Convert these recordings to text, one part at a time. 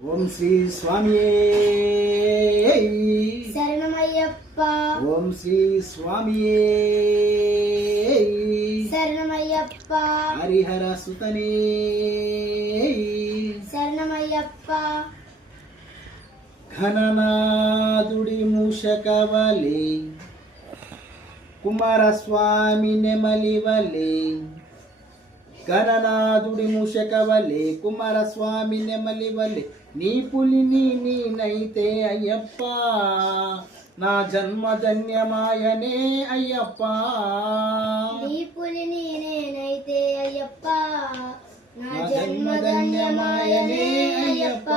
ఓం శ్రీ స్వామియే శరణమయ్యప్ప. ఓం శ్రీ స్వామియే శరణమయ్యప్ప. హరిహర సుతనే శరణమయ్యప్ప. ఘననాదుడి మూషకవలే కుమారస్వామి నెమలివలే గణనాథుడి మూషకవలే కుమారస్వామి నెమలివలే నీ పులిని నేనైతే అయ్యప్ప నా జన్మధన్యమాయనే అయ్యప్ప. నీ పులిని నేనైతే అయ్యప్ప నా జన్మధన్యమాయనే అయ్యప్ప.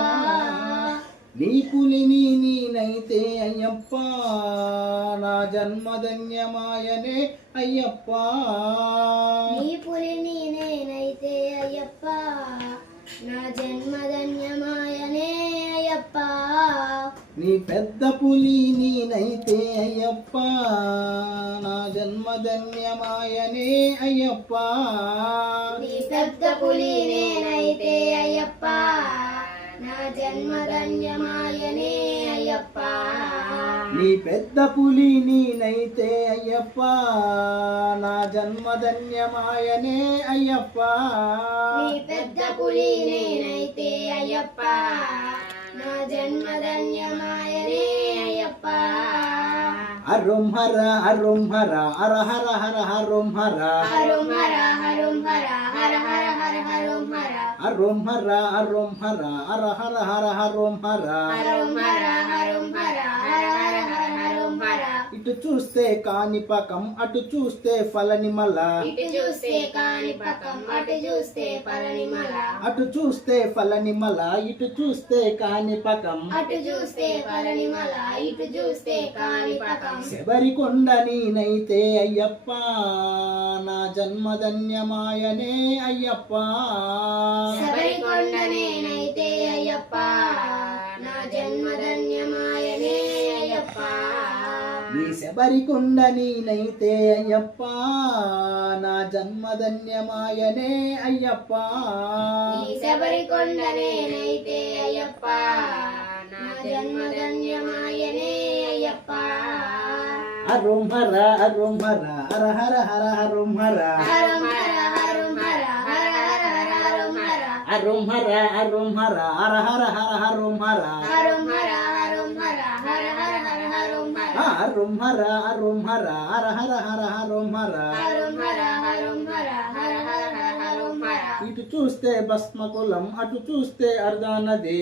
నీ పులిని నేనైతే అయ్యప్ప నా జన్మధన్యమాయనే అయ్యప్ప. నీ పులిని నేనైతే అయ్యప్ప నా జన్మధన్యమాయనే అయ్యప్ప. నీ పెద్ద పులి నేనైతే అయ్యప్ప నా జన్మధన్యమాయనే అయ్యప్ప. నీ పెద్ద పులి నేనైతే అయ్యప్ప నా జన్మధన్యమాయనే అయ్యప్ప. నీ పెద్ద పులి నేనైతే అయ్యప్ప నా జన్మధన్యమాయనే అయ్యప్ప. నీ పెద్ద పులి నేనైతే అయ్యప్ప నా జన్మధన్యమాయనే అయ్యప్ప. హరం హర హరం హర హర హర హర హరం హర హరం హర హరం హర హర హర హర హరం హర హరం హర హరం హర హర హర హర హరం హర. హరం హర హరం హర హర హర హర హరం హర. ఇటు చూస్తే కాణిపాకం అటు చూస్తే ఫలనిమల ఇటు చూస్తే కాణిపాకం అటు చూస్తే పళనిమల. అటు చూస్తే ఫలనిమల ఇటు చూస్తే కాణిపాకం అటు చూస్తే పళనిమల ఇటు చూస్తే కాణిపాకం. శబరికొండ నేనైతే అయ్యప్ప నా జన్మధన్యమాయనే అయ్యప్ప. శబరికొండ నేనైతే అయ్యప్ప నా జన్మధన్యమాయనే అయ్యప్ప. నీ శబరికొండ నేనైతే అయ్యప్ప నా జన్మధన్యమాయనే అయ్యప్ప. ఈ శబరికొండ నేనైతే అయ్యప్ప నా జన్మధన్యమాయనే అయ్యప్ప. హరం హర హరం హర హర హర హర హరం హర హరం హర హరం హర హర హర హర హరం హర. హరం హర హరం హర హర హర హర హరం హర హరం హర హరం హర హర హర హర హరం హర. హరం హర హరం హర హర హర హర హరం హర. హరం హర హరం హర హర హర హర హరం హర. ఇటు చూస్తే భస్మకులం అటు చూస్తే అర్ధనది